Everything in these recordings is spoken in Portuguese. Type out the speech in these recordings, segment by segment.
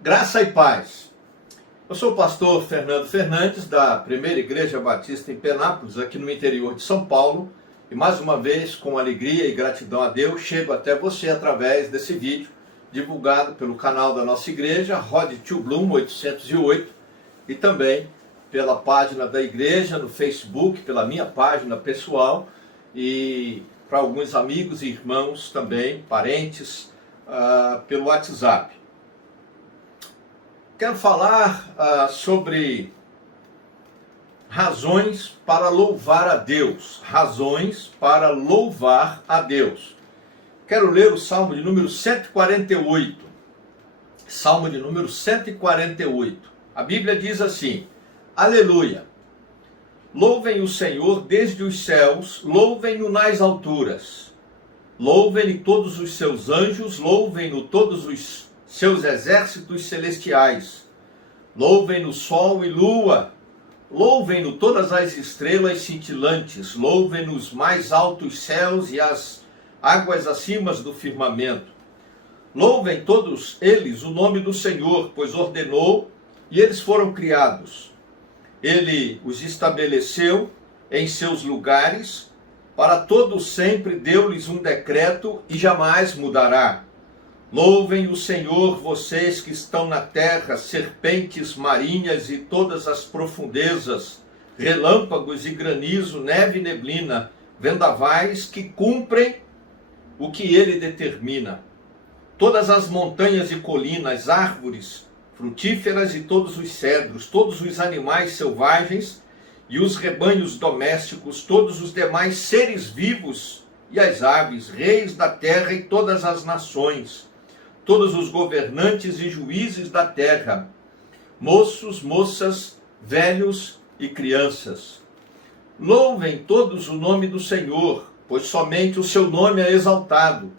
Graça e paz. Eu sou o pastor Fernando Fernandes, da Primeira Igreja Batista em Penápolis, aqui no interior de São Paulo. E mais uma vez, com alegria e gratidão a Deus, chego até você através desse vídeo, divulgado pelo canal da nossa igreja, Rod to Bloom 808, e também pela página da igreja no Facebook, pela minha página pessoal, e para alguns amigos e irmãos também, parentes, pelo WhatsApp. Quero falar sobre razões para louvar a Deus. Razões para louvar a Deus. Quero ler o Salmo de número 148. Salmo de número 148. A Bíblia diz assim: Aleluia! Louvem o Senhor desde os céus, louvem-no nas alturas. Louvem-no todos os seus anjos, louvem-no todos os seus exércitos celestiais. Louvem-no sol e lua, louvem-no todas as estrelas cintilantes, louvem-no os mais altos céus e as águas acima do firmamento. Louvem todos eles o nome do Senhor, pois ordenou e eles foram criados. Ele os estabeleceu em seus lugares, para todo sempre deu-lhes um decreto e jamais mudará. Louvem o Senhor, vocês que estão na terra, serpentes marinhas e todas as profundezas, relâmpagos e granizo, neve e neblina, vendavais que cumprem o que ele determina. Todas as montanhas e colinas, árvores frutíferas e todos os cedros, todos os animais selvagens e os rebanhos domésticos, todos os demais seres vivos e as aves, reis da terra e todas as nações, todos os governantes e juízes da terra, moços, moças, velhos e crianças. Louvem todos o nome do Senhor, pois somente o seu nome é exaltado,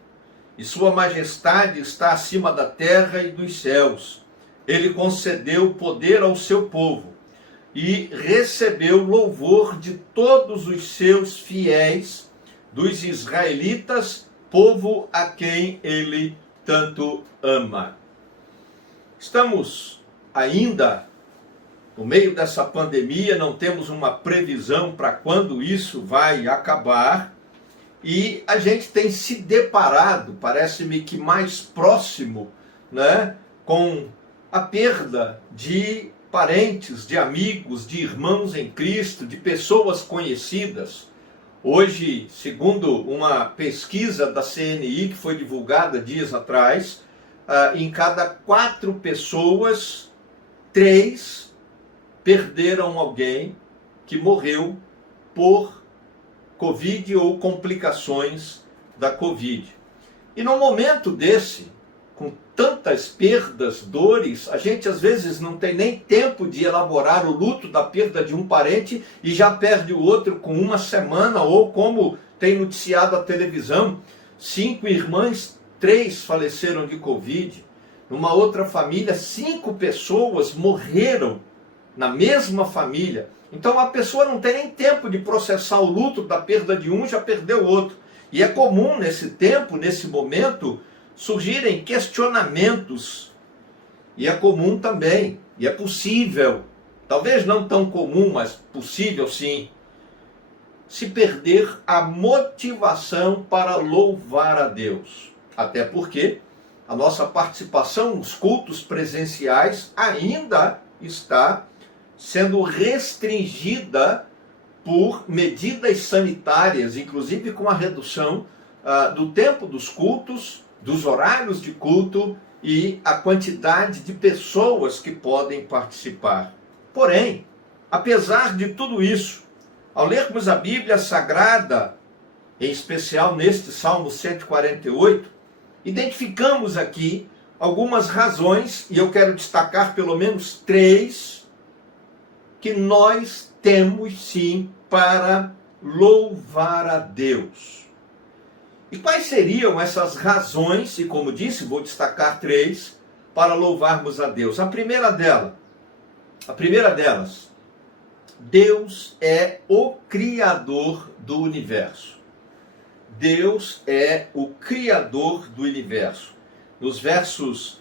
e sua majestade está acima da terra e dos céus. Ele concedeu poder ao seu povo, e recebeu louvor de todos os seus fiéis, dos israelitas, povo a quem ele tanto ama. Estamos ainda no meio dessa pandemia, não temos uma previsão para quando isso vai acabar, e a gente tem se deparado, parece-me que mais próximo, com a perda de parentes, de amigos, de irmãos em Cristo, de pessoas conhecidas. Hoje, segundo uma pesquisa da CNI que foi divulgada dias atrás, em cada 4 pessoas, 3 perderam alguém que morreu por Covid ou complicações da Covid. E no momento desse, com tantas perdas, dores, a gente às vezes não tem nem tempo de elaborar o luto da perda de um parente e já perde o outro com uma semana, ou como tem noticiado a televisão, 5 irmãs, 3 faleceram de Covid. Numa outra família, 5 pessoas morreram na mesma família. Então a pessoa não tem nem tempo de processar o luto da perda de um, já perdeu o outro. E é comum nesse tempo, nesse momento, surgirem questionamentos, e é comum também, e é possível, talvez não tão comum, mas possível sim, se perder a motivação para louvar a Deus. Até porque a nossa participação nos cultos presenciais ainda está sendo restringida por medidas sanitárias, inclusive com a redução do tempo dos cultos, dos horários de culto e a quantidade de pessoas que podem participar. Porém, apesar de tudo isso, ao lermos a Bíblia Sagrada, em especial neste Salmo 148, identificamos aqui algumas razões, e eu quero destacar pelo menos 3, que nós temos sim para louvar a Deus. E quais seriam essas razões, e como disse, vou destacar 3, para louvarmos a Deus. A primeira delas, Deus é o Criador do universo. Deus é o Criador do universo. Nos versos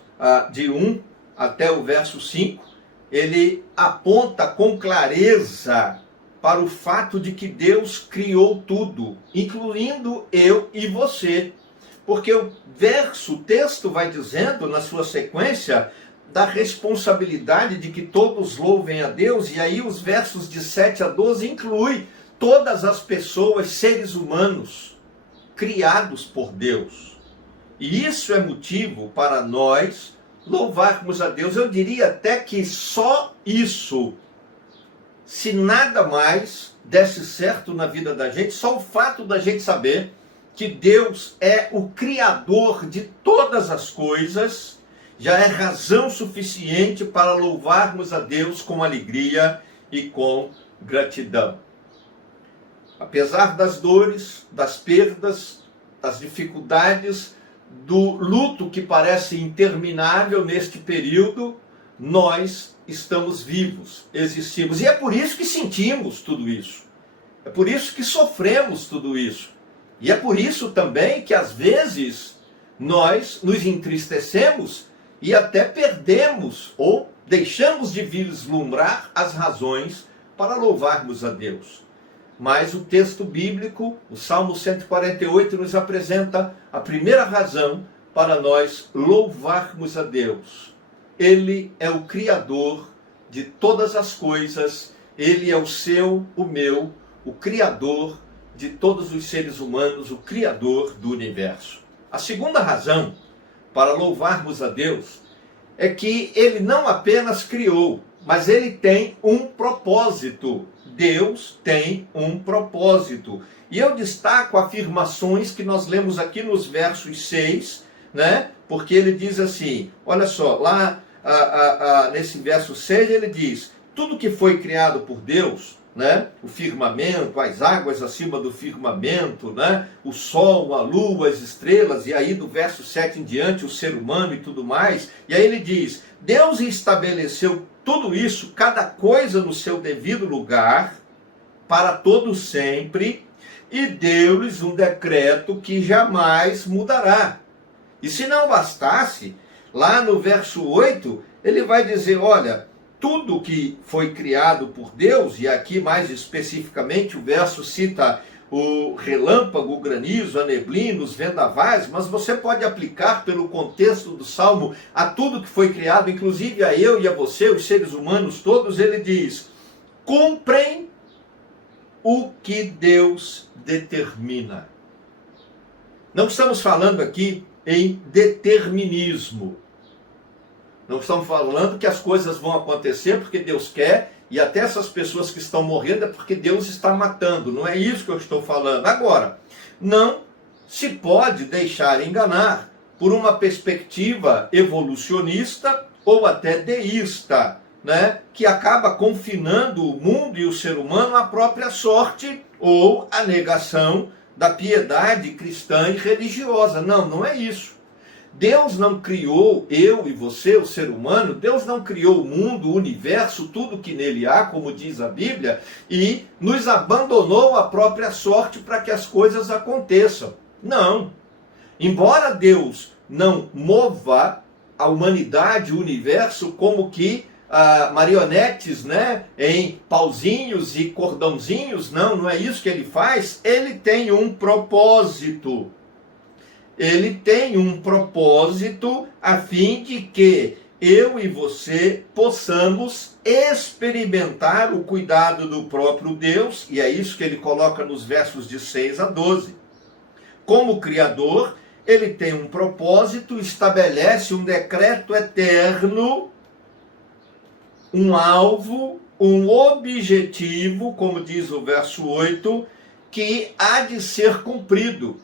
de 1 até o verso 5, ele aponta com clareza para o fato de que Deus criou tudo, incluindo eu e você. Porque o texto vai dizendo, na sua sequência, da responsabilidade de que todos louvem a Deus, e aí os versos de 7 a 12 inclui todas as pessoas, seres humanos, criados por Deus. E isso é motivo para nós louvarmos a Deus. Eu diria até que só isso, se nada mais desse certo na vida da gente, só o fato da gente saber que Deus é o Criador de todas as coisas, já é razão suficiente para louvarmos a Deus com alegria e com gratidão. Apesar das dores, das perdas, das dificuldades, do luto que parece interminável neste período, nós estamos vivos, existimos. E é por isso que sentimos tudo isso. É por isso que sofremos tudo isso. E é por isso também que às vezes nós nos entristecemos e até perdemos ou deixamos de vislumbrar as razões para louvarmos a Deus. Mas o texto bíblico, o Salmo 148, nos apresenta a primeira razão para nós louvarmos a Deus. Ele é o Criador de todas as coisas, Ele é o seu, o meu, o Criador de todos os seres humanos, o Criador do universo. A segunda razão para louvarmos a Deus é que Ele não apenas criou, mas Ele tem um propósito. Deus tem um propósito. E eu destaco afirmações que nós lemos aqui nos versos 6, né? Porque ele diz assim, olha só, lá nesse verso 6 ele diz, tudo que foi criado por Deus, né? O firmamento, as águas acima do firmamento, né? O sol, a lua, as estrelas, e aí do verso 7 em diante o ser humano e tudo mais. E aí ele diz, Deus estabeleceu tudo isso, cada coisa no seu devido lugar, para todo sempre, e deu-lhes um decreto que jamais mudará. E se não bastasse, lá no verso 8, ele vai dizer, olha, tudo que foi criado por Deus, e aqui mais especificamente o verso cita o relâmpago, o granizo, a neblina, os vendavais, mas você pode aplicar pelo contexto do Salmo a tudo que foi criado, inclusive a eu e a você, os seres humanos todos. Ele diz, cumprem o que Deus determina. Não estamos falando aqui em determinismo. Não estamos falando que as coisas vão acontecer porque Deus quer, e até essas pessoas que estão morrendo é porque Deus está matando. Não é isso que eu estou falando. Agora, não se pode deixar enganar por uma perspectiva evolucionista ou até deísta, né? Que acaba confinando o mundo e o ser humano à própria sorte ou à negação da piedade cristã e religiosa. Não, não é isso. Deus não criou eu e você, o ser humano, Deus não criou o mundo, o universo, tudo que nele há, como diz a Bíblia, e nos abandonou à própria sorte para que as coisas aconteçam. Não. Embora Deus não mova a humanidade, o universo, como que marionetes, né, em pauzinhos e cordãozinhos, não é isso que ele faz. Ele tem um propósito. Ele tem um propósito a fim de que eu e você possamos experimentar o cuidado do próprio Deus, e é isso que ele coloca nos versos de 6 a 12. Como Criador, ele tem um propósito, estabelece um decreto eterno, um alvo, um objetivo, como diz o verso 8, que há de ser cumprido.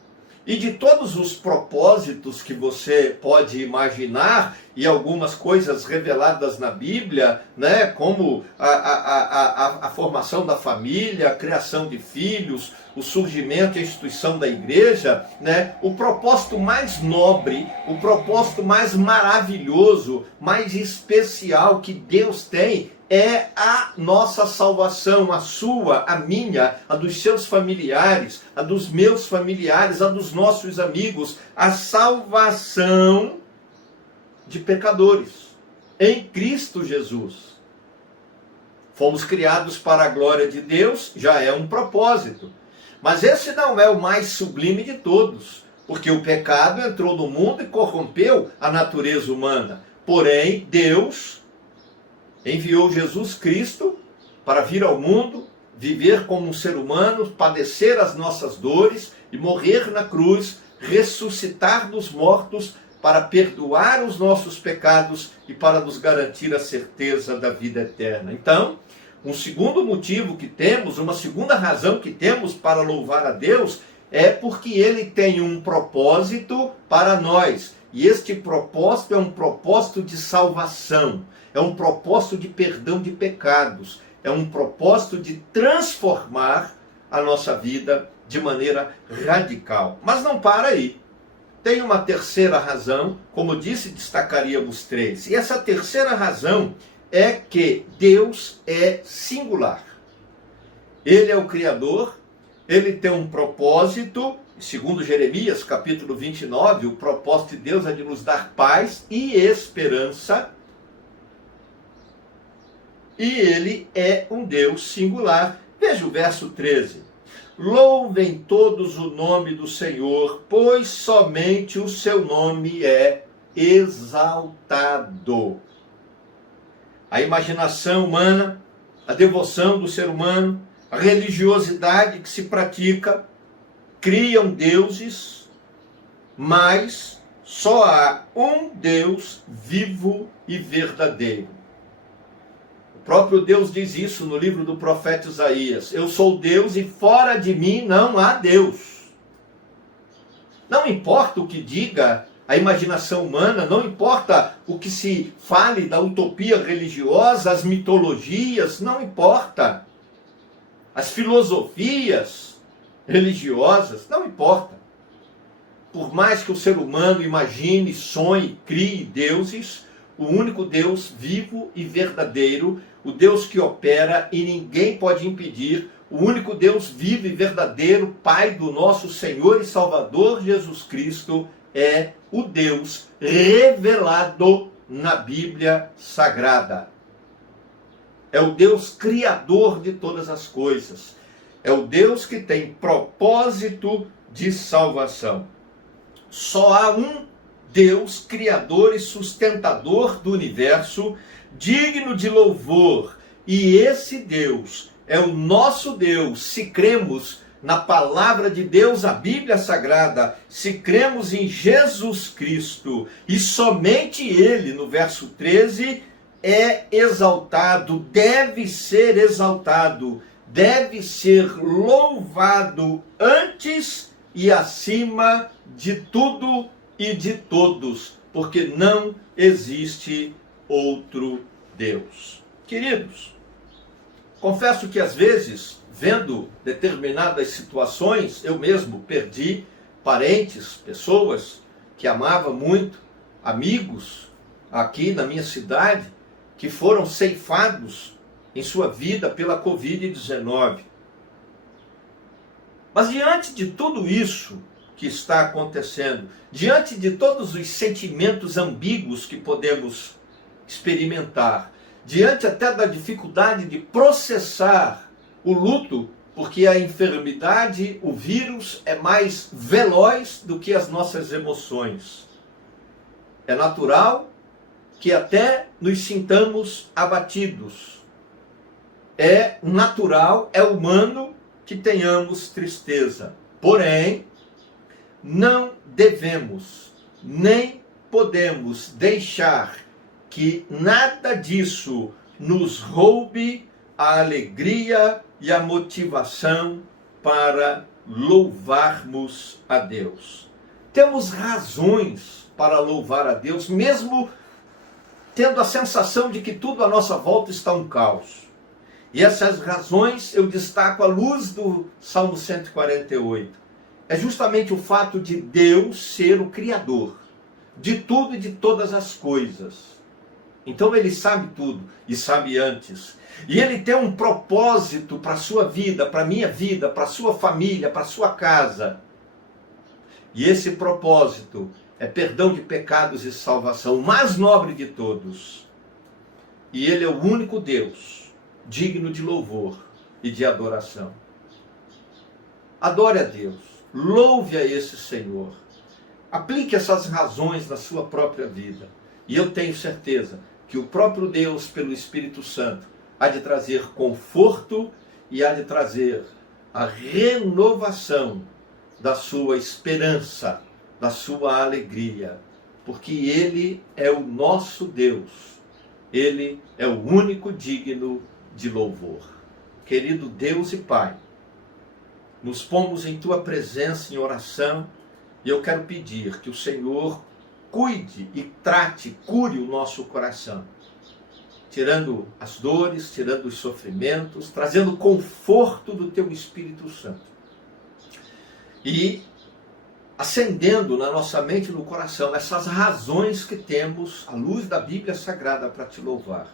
E de todos os propósitos que você pode imaginar, e algumas coisas reveladas na Bíblia, né, como a formação da família, a criação de filhos, o surgimento e a instituição da igreja, né, o propósito mais nobre, o propósito mais maravilhoso, mais especial que Deus tem, é a nossa salvação, a sua, a minha, a dos seus familiares, a dos meus familiares, a dos nossos amigos, a salvação de pecadores, em Cristo Jesus. Fomos criados para a glória de Deus, já é um propósito. Mas esse não é o mais sublime de todos, porque o pecado entrou no mundo e corrompeu a natureza humana. Porém, Deus enviou Jesus Cristo para vir ao mundo, viver como um ser humano, padecer as nossas dores e morrer na cruz, ressuscitar dos mortos para perdoar os nossos pecados e para nos garantir a certeza da vida eterna. Então, um segundo motivo que temos, uma segunda razão que temos para louvar a Deus é porque Ele tem um propósito para nós. E este propósito é um propósito de salvação, é um propósito de perdão de pecados, é um propósito de transformar a nossa vida de maneira radical. Mas não para aí. Tem uma terceira razão, como disse, destacaríamos três. E essa terceira razão é que Deus é singular. Ele é o Criador, ele tem um propósito, segundo Jeremias, capítulo 29, o propósito de Deus é de nos dar paz e esperança. E ele é um Deus singular. Veja o verso 13. Louvem todos o nome do Senhor, pois somente o seu nome é exaltado. A imaginação humana, a devoção do ser humano, a religiosidade que se pratica, criam deuses, mas só há um Deus vivo e verdadeiro. O próprio Deus diz isso no livro do profeta Isaías: eu sou Deus e fora de mim não há Deus. Não importa o que diga a imaginação humana, não importa o que se fale da utopia religiosa, as mitologias, não importa. As filosofias religiosas, não importa. Por mais que o ser humano imagine, sonhe, crie deuses, o único Deus vivo e verdadeiro, o Deus que opera e ninguém pode impedir, o único Deus vivo e verdadeiro, Pai do nosso Senhor e Salvador Jesus Cristo, é o Deus revelado na Bíblia Sagrada. É o Deus criador de todas as coisas. É o Deus que tem propósito de salvação. Só há um Deus criador e sustentador do universo, digno de louvor. E esse Deus é o nosso Deus, se cremos na palavra de Deus, a Bíblia Sagrada, se cremos em Jesus Cristo, e somente Ele, no verso 13, é exaltado, deve ser louvado antes e acima de tudo e de todos, porque não existe outro Deus. Queridos, confesso que às vezes, vendo determinadas situações, eu mesmo perdi parentes, pessoas que amava muito, amigos aqui na minha cidade, que foram ceifados em sua vida pela Covid-19. Mas diante de tudo isso que está acontecendo, diante de todos os sentimentos ambíguos que podemos experimentar, diante até da dificuldade de processar o luto, porque a enfermidade, o vírus, é mais veloz do que as nossas emoções. É natural que até nos sintamos abatidos. É natural, é humano que tenhamos tristeza. Porém, não devemos, nem podemos deixar que nada disso nos roube a alegria e a motivação para louvarmos a Deus. Temos razões para louvar a Deus, mesmo tendo a sensação de que tudo à nossa volta está um caos. E essas razões eu destaco à luz do Salmo 148. É justamente o fato de Deus ser o Criador de tudo e de todas as coisas. Então Ele sabe tudo e sabe antes. E Ele tem um propósito para a sua vida, para a minha vida, para a sua família, para a sua casa. E esse propósito é perdão de pecados e salvação, o mais nobre de todos. E Ele é o único Deus digno de louvor e de adoração. Adore a Deus, louve a esse Senhor, aplique essas razões na sua própria vida. E eu tenho certeza que o próprio Deus, pelo Espírito Santo, há de trazer conforto e há de trazer a renovação da sua esperança, da sua alegria, porque Ele é o nosso Deus, Ele é o único digno de louvor. Querido Deus e Pai, nos pomos em Tua presença em oração e eu quero pedir que o Senhor cuide e trate, cure o nosso coração, tirando as dores, tirando os sofrimentos, trazendo o conforto do Teu Espírito Santo. E acendendo na nossa mente e no coração essas razões que temos à luz da Bíblia Sagrada para Te louvar.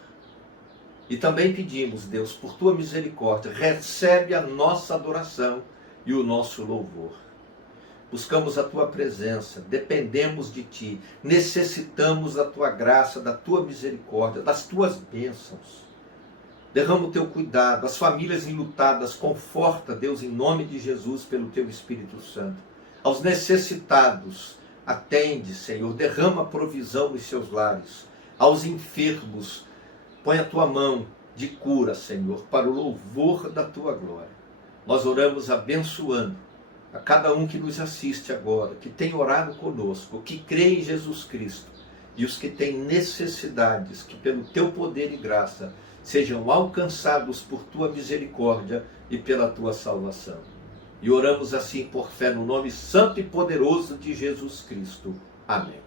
E também pedimos, Deus, por Tua misericórdia, recebe a nossa adoração e o nosso louvor. Buscamos a Tua presença, dependemos de Ti, necessitamos da Tua graça, da Tua misericórdia, das Tuas bênçãos. Derrama o Teu cuidado, as famílias enlutadas, conforta, Deus, em nome de Jesus, pelo Teu Espírito Santo. Aos necessitados, atende, Senhor, derrama provisão nos seus lares. Aos enfermos, põe a Tua mão de cura, Senhor, para o louvor da Tua glória. Nós oramos abençoando a cada um que nos assiste agora, que tem orado conosco, que crê em Jesus Cristo, e os que têm necessidades, que pelo Teu poder e graça sejam alcançados por Tua misericórdia e pela Tua salvação. E oramos assim por fé no nome santo e poderoso de Jesus Cristo. Amém.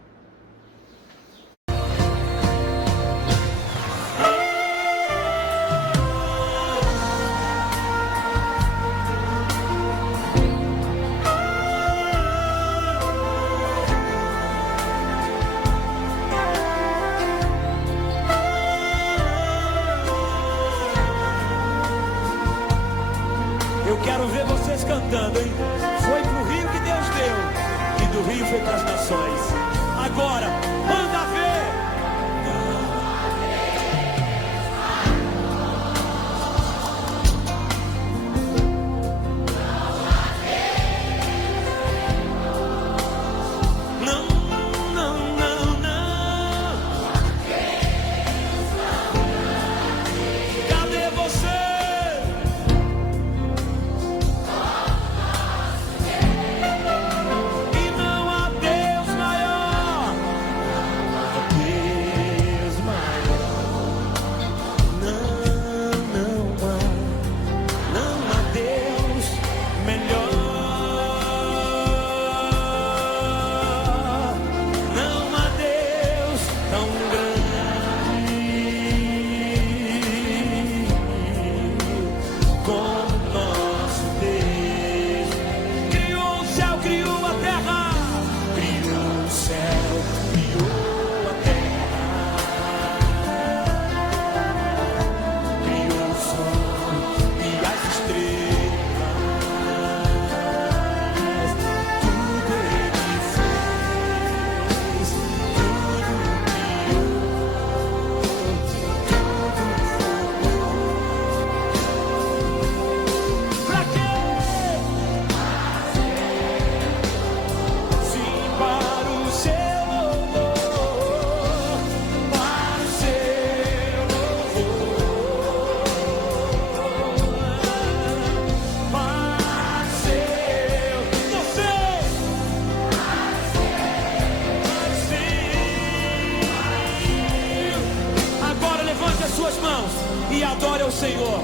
Eu quero ver vocês cantando, hein? Foi pro rio que Deus deu, e do rio foi para as nações. Agora, manda ver! Não, não, não, não. Cadê você? E adore ao Senhor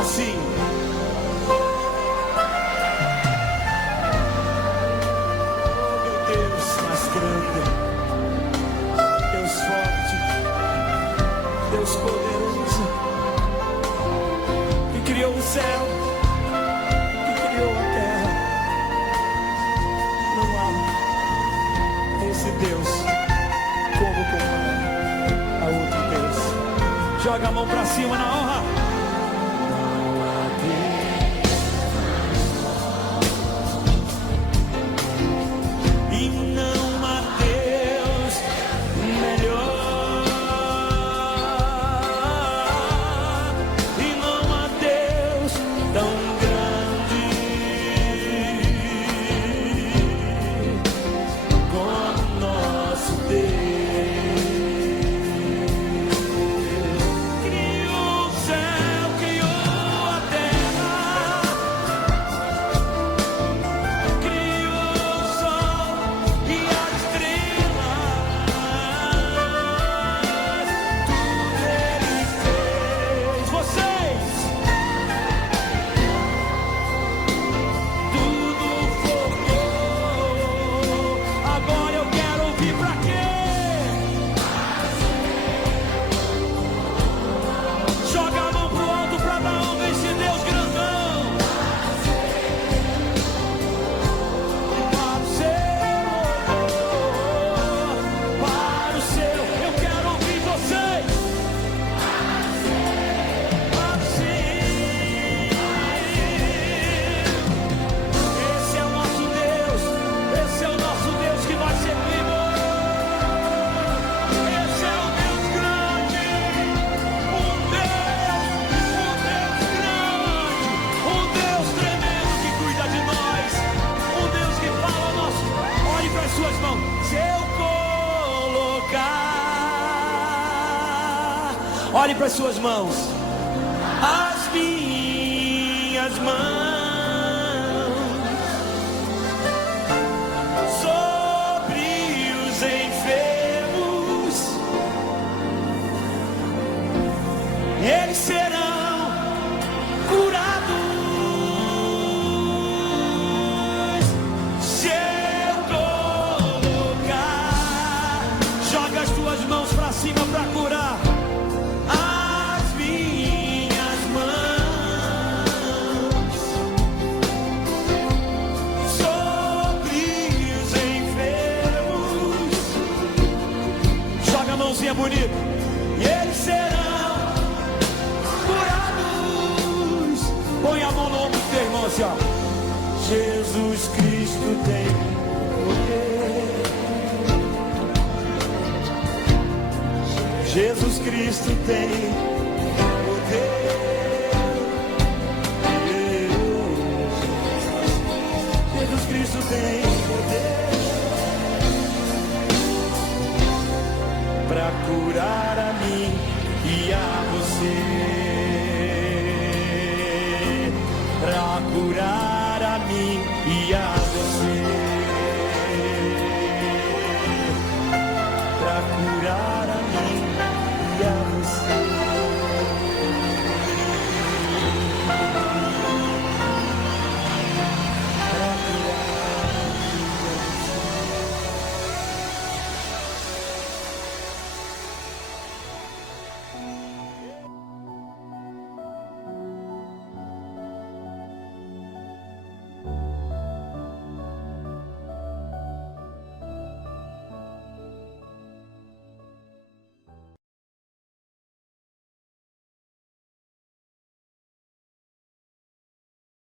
assim. Oh, meu Deus mais grande, Deus forte, Deus poderoso, que criou o céu, que criou a terra. Não há esse Deus como comparar a outro Deus. Joga a mão pra cima na honra. E não há Deus melhor. Olhe para as suas mãos, as minhas mãos, sobre os enfermos, eles serão curados. Se eu colocar, joga as tuas mãos para cima para curar. Bonito, e eles serão curados. Põe a mão no ombro do teu irmão assim, ó. Jesus Cristo tem poder. Jesus Cristo tem poder. Jesus Cristo tem poder para curar a mim e a você, para curar